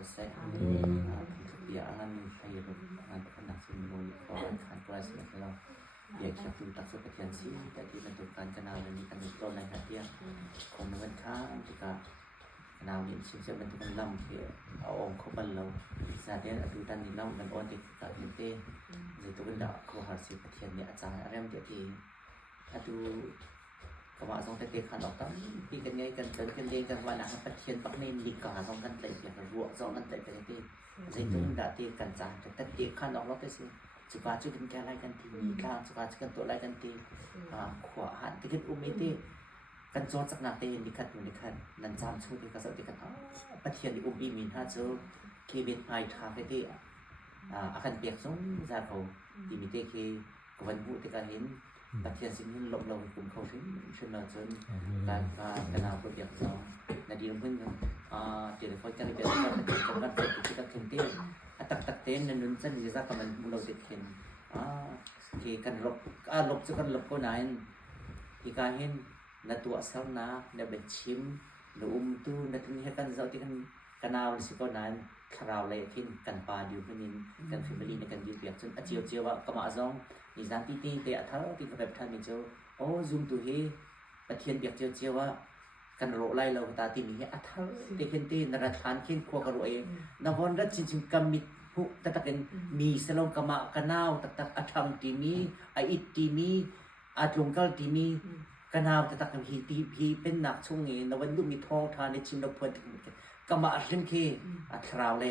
selesai dia angan saya angan pernah sebelum orang kan kelas kalau dia kiap tu tak seperti tadi menentukan kenal ini kan ituในhatiคนมันข้างที่ก็kenal ini sih menentukan lam dia orang kau balau saat dia tu dan di lam dan orangที่ก็เห็นitu kan dak kau harus seperti ni acaraอะไรมันjadi ituก็ว่าสองแต่เด็กขันออกตั้งปีกันไงกันเกิดกันเองกันว่าหนังปัจเจียนปักในดีกว่าสองกันเตะอย่างรัวสองกันเตะกันที่สิ่งที่ด่าตีกันจางแต่เด็กขันออกรถไปสิสุภาพช่วยกันแก้ไรกันทีมีกลางสุภาพช่วยกันตัวไรกันทีขวาหันที่คิดอุ้มไม่ตีกันโจทย์สักนาทีดีขัดอยู่ดีขัดนันจามช่วยที่กระสับที่กันปัจเจียนที่อุ้มอีมินถ้าเจอเคบินไฮทาไปที่อาการเปียกสงจะเขาที่มีเตะเควันบุที่การเห็นปัจจัยสิ่งนี้หลบเรากลุ่มเขาถึงชนจนการการเอาตัวอย่างเราในดีลเพื่อนเดี๋ยวเขาจะเรียนการเป็นจังหวัดเป็นกิจกรรมเต้ตักเต้นนั้นจะมีสักประมาณเราติดเข็นที่การหลบจะการหลบก็ไหนที่การเห็นในตัวเสาหน้าในเป็นชิมหรือตู้ในที่นี้ให้การเราที่กันเอาสิก็นั้นคราวเลยขึ้นกันปลาดิวเพื่อนกันฟิมลีในการดิวเปียกจนเจียวว่ากระมาซองนี่จานที่เตะเท้าที่กระแบบท่านมีเจ้าโอ้ซูมตัวเฮปะเทียนเปียกเจียวว่ากันโรไล่เราตาตีมีเฮเท้าเตะเข็นตีนรัฐานเข็นครัวกระโรเองนวันรัชจิมกำมิผู้ตะตะกันมีสลองกะมะกันนาวตะตะอัฐังตีมีอิตตีมีอาจงกัลตีมีกันนาวตะตะกันฮีตีพีเป็นหนักช่วงนี้นวันดูมีทองทานในชิมเราเพื่อนกะมะเช่นเคอัตราวเลย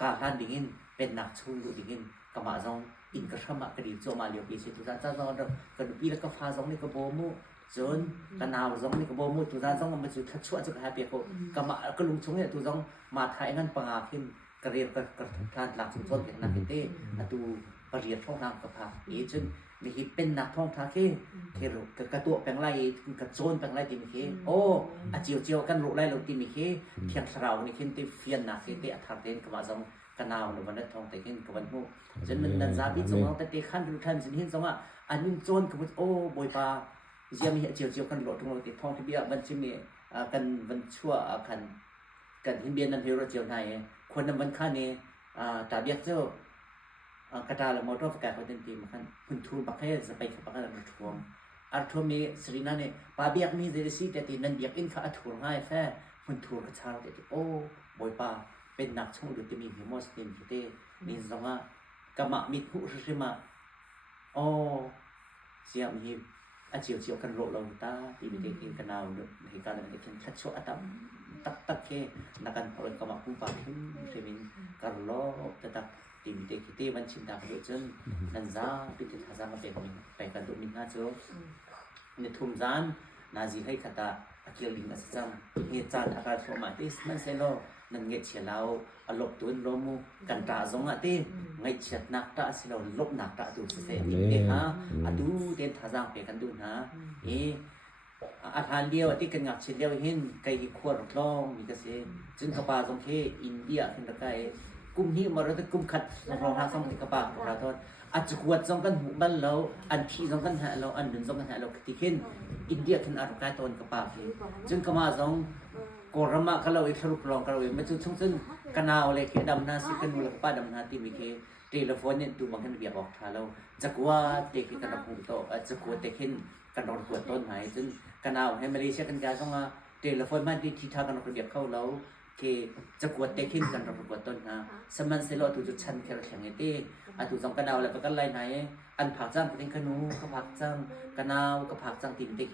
การทานดิ่งเป็นหนักช่วงดูดิ่งกะมะซองอินกระทำมากระดิ่งโจมาเลียวปีเสตุจานจ้าจอนเรากระดูปีแล้วก็ฟ้าซองนี่ก็โบมูจนกันนาวซองนี่ก็โบมูตุจานซองมันจะทัดชั่วจะหายเปียกกะมะก็ลุงชงเนี่ยตุจองมาไทยงั้นปังอาขึ้นกระเรียนกระทานหลักชุมชนอย่างนั้นเต้ตูปริยัติท่องน้ำกระพาเอจนมีฮิเป็นนักท่องทาเครุกระตัวแปลงไล่กระโจนแปลงไล่ติมิเคโอ้อาเจียวกันรุไล่เราติมิเคเทียงสาวนี่ขึ้นเตเฟียนนักเตอัฐานเต้นกระมาซองกันนาวในวันนั้นทองแต่ขึ้นกับวันพวกจนมันนันซาบิจงเอาแต่เตะขั้นดูท่านสินหินสงอ่ะอันนุ่งโจนกับโอ้บอยปาเจียมีเจียวกันหลดตรงเราติดทองที่เบี้ยมันจะมีกันวันชั่วกันหินเบียนนั่นเฮโรเจียวไทยคนนั้นวันข้านี่ตาเบี้ยเจ้ากระดาษละมอเตอร์ประกาศเขาเต็มทีมันคันคุณทูบักให้จะไปกับประกาศมันท่วมอัลทมีสรีนั่นเนี่ยปาเบียกมีเจริสีแต่ตีนันเบียกอินข้าอัลทูง่ายแท้คุณทูกระชากแต่ตีโอ้บอยปาเป็นนักช่องหรือจะมีหิมอสเต็มที่เต้นี่สองกะมะมีผู้ใช่ไหมโอ้เสียมีอาเจียวกันโรเราตาที่มีเด็กกันนาวเหตุการณ์นั้นเด็กชัดชัวร์ตั้มตักเคนักการพลกรรมผู้ป่าขึ้นเซมินการล้อตักทีมเด็กที่มันชินดาประโยชน์นันซาพิจิตรฮาซามาเป็นการดูมินาโจในทุ่มจานนาซีให้ขตาอาเกียลิงอัศจรรย์เหตุการณ์อาการสมาธิมันเซโลนั่นเงียเชียเราอารมณ์ตัวโรมูกันตาจงอ่ะที่ไงเชียนักตาสิเราลบนักตาดูเสียดีเฮะอะดูเดินท่าจางไปกันดูนะอาหารเดียวที่กันงับเช่นเดียวเห็นไก่ขวดกล้องมีกระเซ็นจึงกระปาจงเคอินเดียเห็นตะไคร้กุมหิมารถกุมขัดรองเท้าสองที่กระปาเราทอดอาจจะขวดสองกันหูบ้านเราอันที่สองกันหาเราอันหนึ่งสองกันหาเราที่เห็นอินเดียเห็นอารมณ์กายตนกระปาเห็นจึงกระมาสองกรมาเขาเราเองสรุปรองเขาเราเองไม่ช่วงซึ่งกันเอาเลยเคดำนาสิกันมูลค่าดำนาที่มีเคเทเลโฟนเนี่ยตัวบางทีเบียบอกท่าเราจะกว่าเด็กกันเราหูโตจะกว่าเด็กเห็นกันรอนขวดต้นหายซึ่งกันเอาให้มาเลเซียกันการต้องมาเทเลโฟนมาที่ทางกันเราเบียบเข้าเราเคจะกวดเด็กเห็นกันรอนขวดต้นนะสมันเซลล์ตัวจุดชันแค่เราแข่งไอ้เต้ตัวสองกันเอาแล้วก็ไล่ไหนอันผักจ้างเป็นขนูก็ผักจ้างกันเอาก็ผักจ้างติ่มเด็ก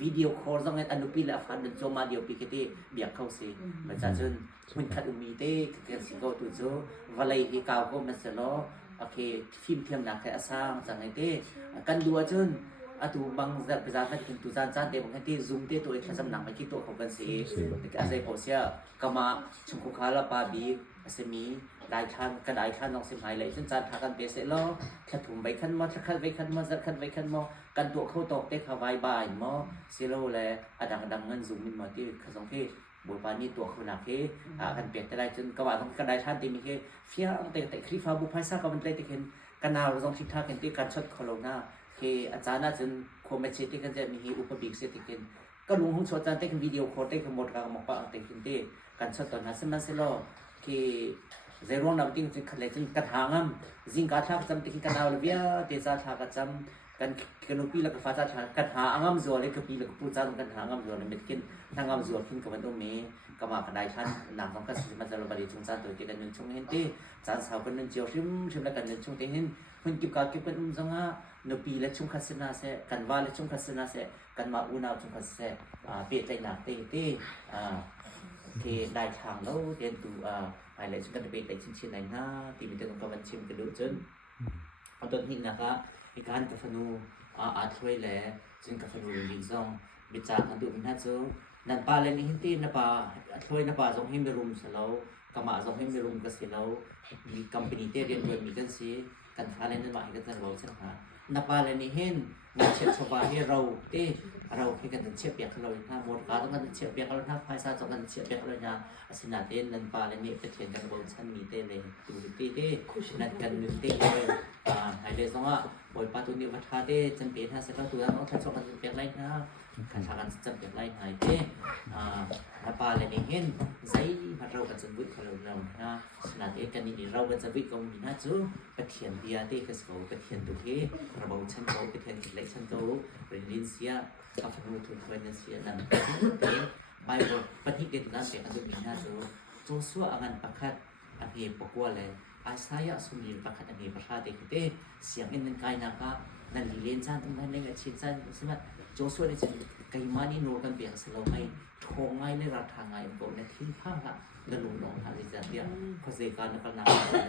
วิดีโอคอลจ้างไอ้อนุปีและฟันเดินโจมาเดียวปีเต้เบียบเข้าสิมันจะจนมันขัดมีเต้เกิดสิ่งก็ตัวโจวลัยที่เก่าก็มันเสร็จแล้วโอเคฟิล์มเทียมหนักแค่อาสามจังไงเต้กันดูจนตัวบางจัดประจานกันตัวจานเดียวบางทีซูมเต้ตัวเอกสำนักไม่คิดตัวของกันสิแต่อาศัยโพสเซียก็มาชมคุคาลาปาบีอาศัยมีได้ทางก็ได้ทางน้องเสียหายเลยจนจานทางกันเปเสร็จแล้วแค่ถุงใบขันมาสักขันใบขันมาสักขันใบขันมากันตัวเข้าตอกเต้ขาวใบมาเสร็จแล้วเลยดังเงินซูมมินมาที่ขสองที่บัวปานี่ตัวเขาหนักกันเปลี่ยนแต่ได้จนกว่าต้องกระไดท่านตีมีเฟี้ยแต่คลิฟ้าบุพเพซ่าก็มันเลยแต่เห็นกันนาวเราต้องทิศทางกันที่การช็อตโคโรนาอาจารย์น่าจะคงไม่ใช่ที่กันจะมีอุปบิกเสติกันก็ลุงหงชดจานเต้นวิดีโอโคเต้นขโมดการหมกปะเต้นกินเต้กันช็อตตอนนั้นสมันเซลล์ ke zerong nam ting khat le chen kat hangam jing ka thak cham tik kana le bia te sa tha ka cham kan kanopi la ka fa cha kat ha angam zo le ka pi la pu cha kan hangam zo le metkin nangam zo kin ka ban do me ka ma ka dai than nang song ka si ma za lo bari chung cha to ke kan chung hen te chan sa kan nen chiao shim la kan nen chung te hen hun kip ka kip kan zanga no pi la chung khasna se kan wa la chung khasna se kan ma u na chung khas se pe tai na te ke dai thang lo den tu ai lại chúng ta bị lại trên này na thì mìnhต้องการชิมกระดูกจนตอนนี้นะคะอีกการกาแฟนูช่วยแหละจึงกาแฟนูลิงซองบิจากันดูมันน่าจะนั่นปลาเลยนี่หินตีนับปลาช่วยนับปลาซองให้มีรุมเสร็จกมาซองให้มีรุมก็เสร็จแล้วมีคอมพานีเตเรียนด้วยมีกันสิกันฟ้าเลยนั่นหมายกันเราใช่ไหมนับปลาเลยนี่เห็นมีเช็ดสบายให้เราเต้เราให้กันเช็ดเปียกเราหน้าหมดการต้องกันเช็ดเปียกเราหน้าภายซาต้องกันเช็ดเปียกเราหน้าสินาเต้นันปลาเลยนี่เป็นเทียนกันบนชั้นมีเต้เลยดูเต้นัดกันนึงเต้เลยให้เลยสองว่าบอยปลาตัวนี้วัดท่าเต้จำเป็นถ้าเสร็จแล้วตัวนั้นต้องทำชอบกันเปียกไรนะขันทากันจำเปียกไรหายเต้นับปลาเลยนี่เห็นใจมาเรากันจนวิทย์เรานะสินาเต้กันนี่เรากันจะวิทย์ก็มีน่าจูเป็นเทียนเบียเต้ก็สวยเป็นเทียนตัวเท่ระบบชั้นโตเป็นเทียนกิเลสชั้นโตเป็นลินเซียกับฟูทุกคนเสียนั่นเต้ไปบอกปฏิเดตนั้นเป็นอันดุมีน่าจูโจสัวอันประคัดอันเฮปกว่าเลยอาศัยสมุนประคัดอันเฮประชาเต้เต้เสียงอินกายนักนั่นเรียนชั้นตรงนั้นเนี่ยชินชั้นสมัยโจสัวเนี่ยจะไก่มานี่โนกันเปียกสลบไม่ทงไงในราทางไงบอกในทิ้งผ้าละกระลุงน้องหาดิจันเดียเขาเสกการนักนา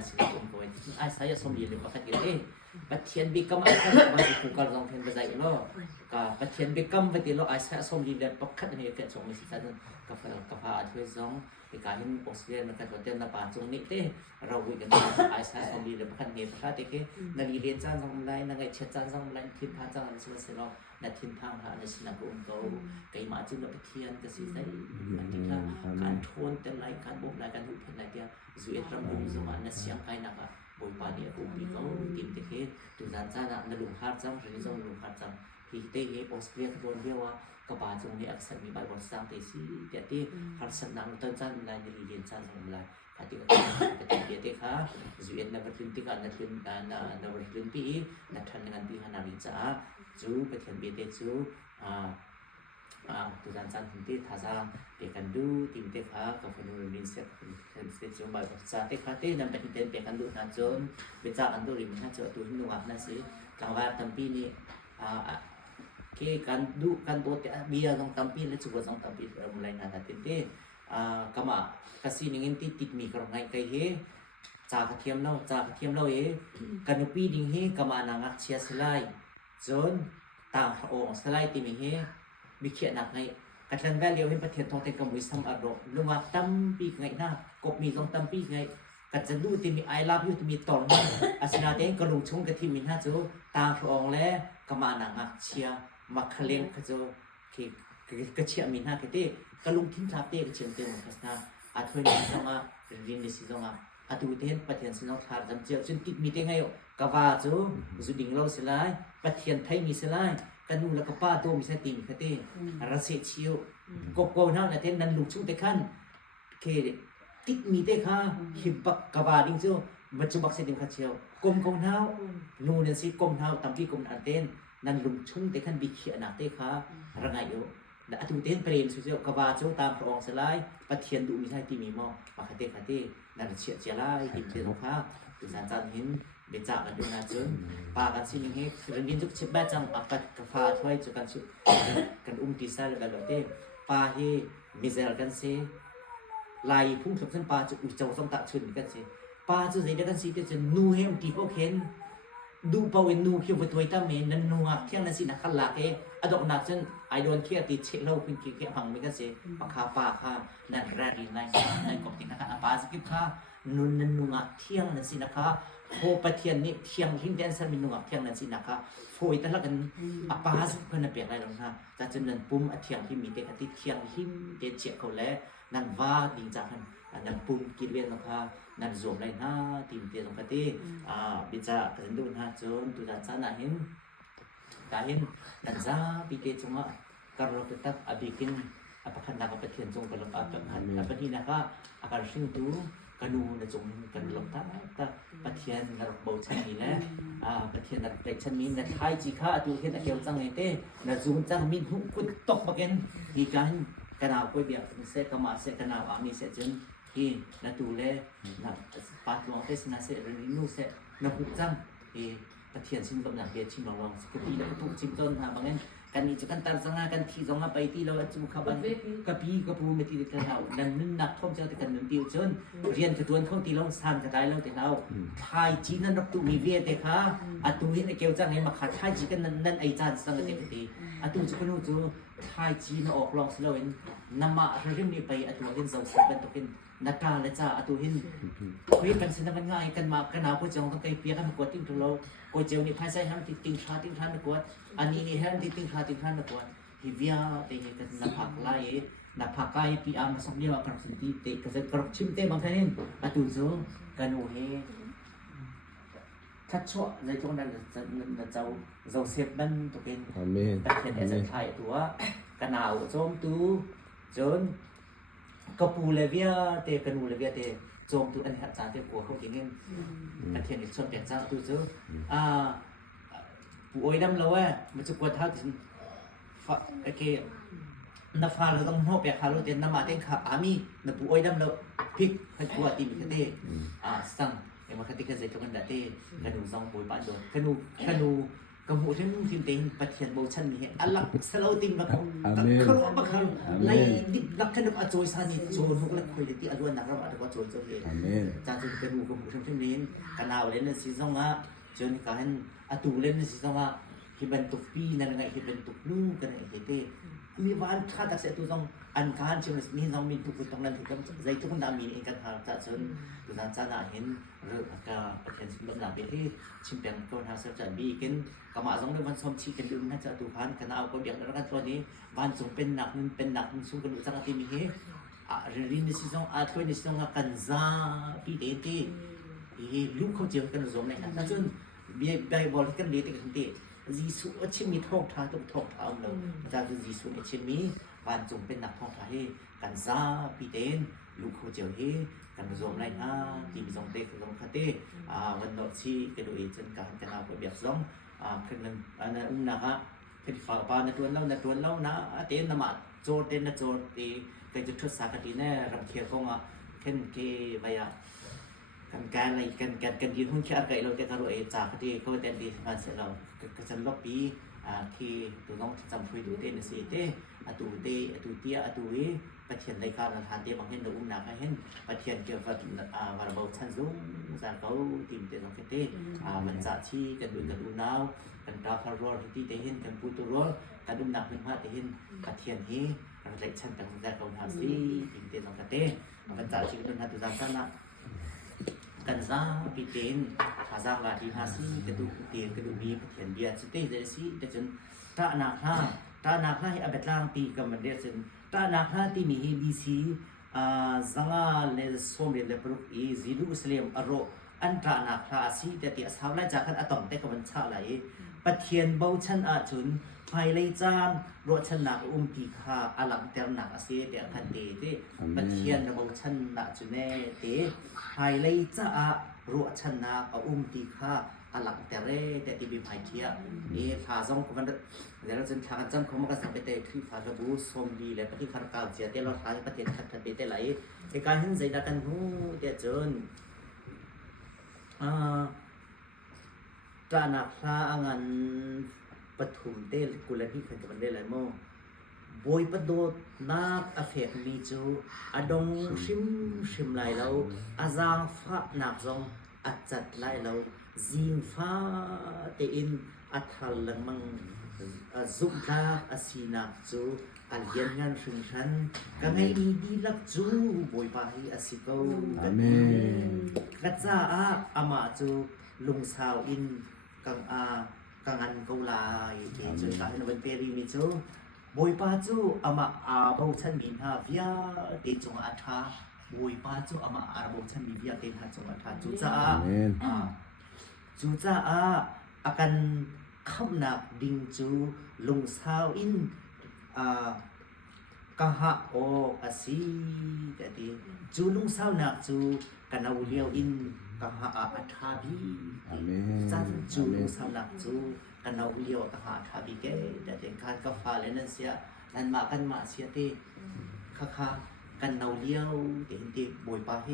สิ่งที่ผมบอกไอ้สายสมบูรณ์ประคัดเต้ปัจเจียนบิกรรมไอ้สายบางทีผู้การลองเห็นไปใจล้อกับปัจเจียนบิกรรมไปตีล้อไอ้สายสมบูรณ์ประคัดเนี่ยเป็นสองมิตรชั้นกับพาช่วยสองในการเห็นออสเตรเลียนะครับว่าเจ้าหน้าป่าจงนิเต้เราคุยกันไอ้สายสมบูรณ์ประคัดเนี่ยประคัดเต้นักเรียนจ้างสองไลน์นักเชียร์จ้างสองไลน์ทีมพาจ้างอะไรสิ่งสิ่งเรานักทีมทางหาในสินาบุญเขาไก่มาจึงเราไปเทียนก็สิได้อันที่ถ้าการทวนแต่ไรการบ่มไรการหุบไรเดียวสุเอตรำบุญสมานเสียงไก่นักบนป่าเนี่ยผมมีเขาทีมเตะตุนจ้านะนลุงฮาร์จังหรือจงลุงฮาร์จังที่เตะออสเตรเลียขบวนเรียกว่ากบาจงเนี่ยอักษรมีใบบทสร้างเตสีเตะที่ฮาร์สันนังต้นจ้าในเรียนจ้าสองลายคติก็เป็นเตะค่ะสุเอตนับถึงที่การนับถึงนับถึงปีนับทันงานปีฮันนาริจ้าจูเป็นเทียนเบเตจูตุนจ้าถึงที่ท่าจางเปกันดูทีมเตะค่ะกับคนอื่นมินเซ็ตเป็นเซตจงใบบทสร้างเตะค่ะเตะนำเป็นเตะเปกันดูน่าจนเป็นจ้าอันดูริมน่าจะตัวหินหนวดนั่นสิกลางวันตั้มปีนี้ke kan do te bia dong tampi le chu dong tampi mulai na ta tin te kama kasi ningin ti tik mi kar ngai kai he cha ka thiam lo e kanupi ding he kama na ngak chia silai zon ta o silai ti mi he mi khia nak ngai katlan ga leo he pathian thong te kam wisdom aro lunga tampi ngai na kop mi dong tampi ngaiกัจจดูที่มีไอรับยุติมีตอนนั้นอาศินาเต้กระลุงชงกะที่มีหน้าจูตาพระองค์และกมานังเชียมักเลงกระโจที่กระเชียมีหน้ากะเต้กระลุงทิ้งทับเต้กระเชียงเต้หมดขนาดอาทุนนิสงะเรียนนิสิสงะอาตุเทนปะเทียนสินอทาร์จำเจียวจนติดมีเต้ไงโอกะว่าจูจุดิ่งเราสิไลปะเทียนไทยมีสิไลกันนูแล้วก็ป้าโตมีสติมีกะเต้รัสเซชิโอกบโกนเฮาน่ะเต้นั้นลุงชุเตคันเคติดมีเตค่ะหิบักกบาดิงเจ้าบัจจุบักเสดิมขัดเชียวกลมกงเท้านูเนี่ยสิกลมเท้าตามที่กลมอันเต้นนั่นลุงชุ่มเตขันบิเขียนักเตค่ะระไงอยู่และอตุเต้นเปรมสุดเจ้ากบาเจ้าตามพระองค์สลายปะเทียนดูมีใช่ที่มีมอปะคเตขัดเต้นั่นเฉียดเจียไล่หินเตลงค่ะตุสานจันหินเบจ่ากันดูนาจนปากันสิยังเฮกเรื่องจุกเช็ดแบจังอักัดกฟ้าถ้วยจุกันชุกันตีซ่าเลยแบบเต้ปาเฮมิเซลกันเซลายพุ่งถึงเส้นปลาจะอุจจาระต้องตัดชุนกันสิปลาจะใส่ได้กันสิจะนูเฮมตีพวกเห็นดูปาเวนูเขียวตัวตั้มเมนันนัวเที่ยงนั่นสินะขันหลักอดอกหนักจนไอโดนเขี้ยติดเช็ดเล่าคุณเขี้ยพังไม่กันสิปากคาปากค่ะนั่นแรกเลยนั่นกบตินะคะปลาสกิปค่ะนุนนันนัวเที่ยงนั่นสินะคะโคปะเทียนนี่เที่ยงหินแดนสันมินัวเที่ยงนั่นสินะคะโฟยแต่ละกันปลาสกิปนั่นเปลี่ยนอะไรหรอกนะแต่จนนั่นปุ่มเที่ยงที่มีเด็กที่เที่ยงหินเด็ดเฉียดเขาแล้วนั่นว่าดิงจากนั่นปุ่มกินเวียนนะคะนั่นโจมเลยนะทีมเตียงกติบิจากันดูนะจนตุจันทร์นั่นเห็นการเห็นนั่นจ้าปีเตจงอ่ะการเราtetap abikin apakah nak kepentingan jong kalau apa kan apa ni nak akan sing tu กันดูในจงกันหลงตาประเทียนนรกโบชันนี่แหละประเทียนนรกเด็กชันนี้ในไทยจีข้าตัวเห็นเกี่ยวจังไงเต้ในจูนจังมีหุ่นกุดตกมาเกินที่การกันเอาไปเบียดเสกมาเสกกันเอามีเสจนที่นัดูแลนัปัดลองเทศนาเสเรนินูเสนัหุ่นจังที่ประเทียนชิมกำลังเบียดชิมลองสกุปีแล้วก็ถูกชิมต้นบางงั้นกันนี่จะกันตัดสังหารกันที่สองไปที่เราจูขับกระพีกระพูไม่ที่กันเอานั่นนึกนักท่องเที่ยวกันนึกติวเชิญเรียนกระทรวงท่องที่เราสร้างกระได้เราแต่เราไทยจีนนั้นรับตุมีเวียเตค่ะอัตุเห็นเกี่ยวจังไงมาขาดไทยจีกันนั่นไอจานสังเกตดีอัตุจะกันรู้จูไทยจีนออกลองสโลว์นำมาเรื่องนี้ไปอัตุเห็นเราสับเป็นตัวเป็นนักการและจ้าอัตุเห็นคุยกันสินะมันง่ายกันมากันเอาก็จะต้องไปเปียกันกวดติ้งตัวเราก็เจ้านี่ภายใต้ห้ามติ้งชาติ้งทันกวดอันนี้นี่ห้ามติ้งชาติ้งทันกวดฮิวิอาเตะกันนับผักไล่นับผักไก่ปีอามาสองเดียวกับสิ่งที่เตะกันกรอบชิมเตะบางทีนี่อัตุจูกันโอเฮทัดชั่วในตรงนั้นเราเสียบมันตัวเป็นแต่เห็นแต่สัญชาตตัวกันเอาโจมตูจนกปูเลเวียเตกันอูเลเวียเตโจมตูอันนี้จานเตกัวเขาจริงๆกันเทียนส่วนแบ่งจ้างตูเจอปูอ้อยดำเรามันจะกวดเท้าถึงโอเคนับฟ้าเราต้องหอบแบกขาเราเต็มน้ำมาเต็มขาอามีนับปูอ้อยดำเราพลิกให้กวดตีมิเตสั่งเอ็มคติกเจตกันดาเตกันอูซองปุยบ้านโดนกันอูกำหูที่มึงทีมเต็งปะเทียนโบชันนี่อัลลักสลาวติมบักเขาล้อบักเขาไล่ดิบลักขนมอโจยสานิโจนพวกเล็กคุยที่อรวนนักรับอัตว่าโจยโจยจานจุดกันอูกำหูที่นี้กันเอาเล่นซีซั่งอ่ะจนกันอตูเล่นซีซั่งอ่ะที่เป็นตุกปีนั่นไงที่เป็นตุกลูกกันไอ้เต้มีวันข้าตักเสียตัวต้องอันการเชื่อมีต้องมีตุกตรงนั้นถูกต้องใจทุกคนดามีเองกันหาจะเชิญตัวนั้นจะน่าเห็นเรื่องการประเทศสิงคโปร์เป็นที่ชิมเป็นคนหาเสียใจบีกันกมาสองเดือนวันสมชีกันดึงน่าจะตูพันกันเอาคนเดียวแล้วกันตัวนี้วันสมเป็นหนักสู้กันอุตสาหกรรมมีเหตุเรื่องนี้สิ่งช่วยในสิ่งกันซาปีเดที่ลูกเขาเจอกันสมในนั้นจนเบียบอลกันเดียกันเดียจีสุอชิมีทองท้าต้องทองท้าเราอาจารย์จีสุอชิมีวันจงเป็นนักทองท้าให้กันซาปีเดนลูกเขาเจอให้กันสมในนั้นทีมสองเตะสองคาเตวันนอชีกันดูเอจนการกันเอาไปแบบสองคืนนึงอันนั้นนะฮะคือฝากปานในตัวเรานะเต้นน้ำมันโจเต้นนะโจตีก็จะทุกสาขาที่แน่รำเคียงก็ขึ้นเกย์ไปกันอะไรกันยืนหุ่นแค่ไก่เราแต่การรู้จากที่เขาเต้นดีมาเสร็จเราก็จะลบปีที่ตัวน้องจำคุยดูเต้นสิเต้ตูเต้ตูเตี้ยตูเอประเทียนในการทานเต้บางเห็นเราอุ้มหนักเห็นประเทียนเกี่ยวกับวาระเบาชั้นสูงจากเขาทีมเต้นของเต้มันจะชี้กันดูน้าวกันดาวคาร์โรที่เต้เห็นกันปูตุโรกันอุ้มหนักเป็นผ้าเต้เห็นประเทียนเฮกันเล็กชั้นต่างจากเขาทำสิทีมเต้นของเต้มันจะชี้กันตัวจำนะกันซาปีเต็นภาษาลาติภาษีกระดูกเตียนกระดูกมีเขียนเบียร์สเตย์เดซี่แต่จนตาหนักห้าให้อเบตล่างปีกับมันเรียกจนตาหนักห้าที่มีเฮดีซีสังอาเลสโซมเรียนเลปรุกอีซิลูสเลมอโรอันตาหนักห้าสีแต่ที่สาวไล่จากกันอะตอมแต่กับมันชาไหลปะเทียนเบาชันอาจุนภายไล่จามรถชนะปีคาอลังเตอร์หนักเสียแต่คันเตะปะเทียนเบาชันนาจุนเนเตภายไล่จ้ารถชนะปีคาอลังเตอร์แต่ที่มีภายเทียพาซองกันเดี๋ยวเราจะทางจำเขามากันสังเกตที่พากระบูสมดีและปฏิคันกาวเสียแต่เราทายปฏิคันทันเตะไหลในการเห็นใจดักันหูเดี๋ยวจนตราหนักพระงันปฐุมเตลกุลนิคันกับมันได้เลยมั้งบอยประโดดนักอเฟกมีจูอดงชิมไล่เราอาจารย์ฟ้าหนักจงอัดจัดไล่เราจิงฟ้าเตอินอัฐัลลังมังซุกดาอาศีนักจูอันเย็นงานชิงชันกังไงดีลักจูบอยปาฮีอาศิโกกันกัจจาอามาจูลุงสาวอินกังอันเกาลายจนการเป็นเปรีมิจูบอยปาจูอามาบาวชันมินฮาวิอาเตจงอัฐาบอยปาจูอามาบาวชันมินวิอาเตหาจงอัฐาจูจ้าอากันคำนับดิงจูลุงสาวอิน กะฮะโออาซีแต่ดีจูลุงสาวนักจูกันเอาเลียวอินกะฮะอัฐาบีจันจูลุงสาวนักจูกันเอาเลียวกะฮะอัฐาบีเกแต่เด็กการกาฟาเลนันเสียนั่นมากันมาเสียที่ค่ะกันเอาเลียวเห็นที่บอยปาเฮ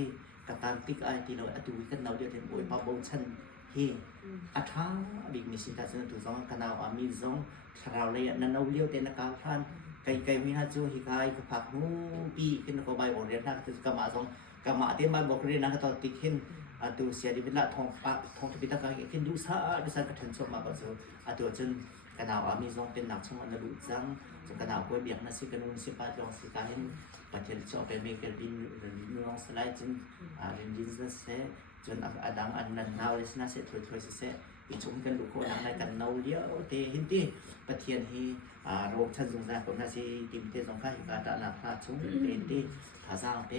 กะตันติกไอที่เราอดูกันเอาเลียวเห็นบอยปาบงชันเฮอัฐาบีมิสิตาเซนตุซองกันเอาอามิซองทราวเลยนั่นเอาเลียวเต็นกาฟันkay may na jo hikay kapak mo pi kin ko bay order na tis kama song kama te ma bok rin na to tikhin atu sia di bila thong pa thong ti ta ka kin du sa ka then so ma ba so atu chen kana ami song pen nak chong na lu jang so kana ko biak na si kanun si pa jong si ka hin pa chen cho pe me kel bin nong slide chen rin din se chen adang an nan naw les na se thoi thoi seอีชุมกันลูกคนในกันเนาเลี้ยวเตหินตีประเทียนฮีโรงชั้นสูงได้ผมน่าสิติมเตสองข้าหิกาตะนาพาชุมเตนตีภาษาเต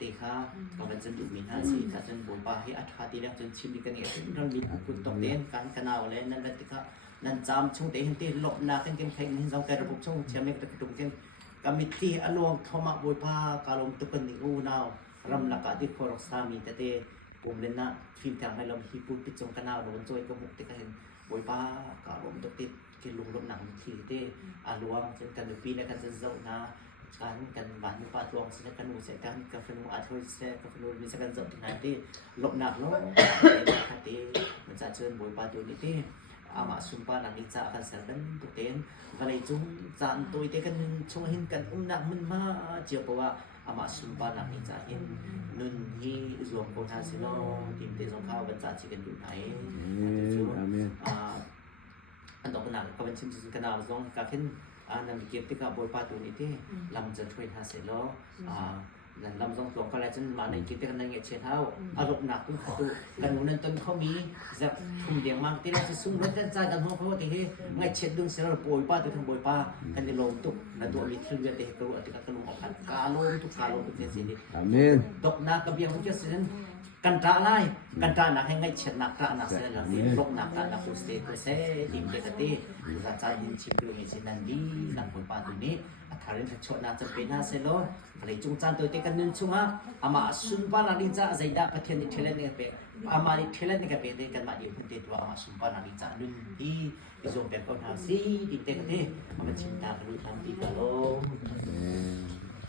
ตีข้าก็เป็นจนดุมีน่าสิถ้าจนบุญปาให้อัฐาตีแล้วจนชิมดีกันเนี่ยเรามีคุณตกเต้นการกันเอาเลยนั่นแหละตีข้านั่นจำชุมเตหินตีหลบนากันเก่งแข่งหินสองแกระบบชุมเชื่อไหมตะกุ่มกันกามิตีอารมณ์ทอมาบุญปาการลมตุกันนิอูนาวรำลักอดีตโครสามีเตผมเล่นนะฟิล์มทางให้เราฮิปุปิจงกันเอาโดนช่วยก็หมดที่ก็เห็นบอยป้าก็ลมตกติดกินลุงลมหนังทีเต้อารวมเช่นกันดูปีในกันจะเจ้านะกันหวานปลาตวงเสร็จกันหนูเสร็จกันกาแฟนูอาช่วยเสร็จกาแฟนูมีสักกันเจ้าที่ไหนเต้ลมหนักลงเต้มันจะเชิญบอยป้าตัวนี้เต้อามาสุนป้าหนังนี้จะกันเสร็จกันตัวเต้นก็เลยจุ่มจานตัวเต้กันชงเห็นกันหนักมันมาเจียวเพราะว่าอามาสุนป้าหนังนี้จะเห็นนุ่นที่รวมคนทางสิโนทีมเตะสงข้าวบรรจาชิกันอยู่ไหนอันต่อกันหนักก็เป็นชิ้นส่วนกันเอาตรงการขึ้นนั่นมีเกี่ยวกับโบยปาตัวนี้ที่ลำจะช่วยทางเสร็จแล้วนั่นลำตรงตรงก็เลยจนมาในกิจการในเงี้ยเช่นเท้าอารมณ์หนักตุ้งขาตัวกันหนูนั่นต้นเขามีจะทุ่มเดียงมากที่เราจะซุ่มรถกันใจกันห้องเขาที่ให้ง่ายเช็ดดึงเสร็จแล้วโบยปาตัวทางโบยปากันในลงตุกนั่นตัวลิทิลเวียเตะกระโดดที่กันลงออกกันกาลงทุกกาลงทุกเส้นสีนี้ตกหนักกับเบียงทุกเส้นกันตราไล่กันตราหนักให้ง่ายเช็ดหนักตราหนักเส้นหลังนี้ลงหนักกันหนักโคสเตโคเซ่ทีมเด็กตีจะใจยินชิมดูเห็นเช่นนั้นดีหนักโบยปาตัวนี้ทารินทัชชนาจะเป็นน่าเซโลเลยจงจันตัวเด็กกันนึงชุ่มอ่ะอามาสุนปานาลิจ้าใจดักประเทศนี้เทเลนี่เป็นอามาลิเทเลนี่ก็เป็นเด็กกันมาดีคนเดียวอามาสุนปานาลิจ้านึงที่อิจงเป็นคนหาซีดิเด็กกันที่อามาชินตากันรู้ทำดีกันโล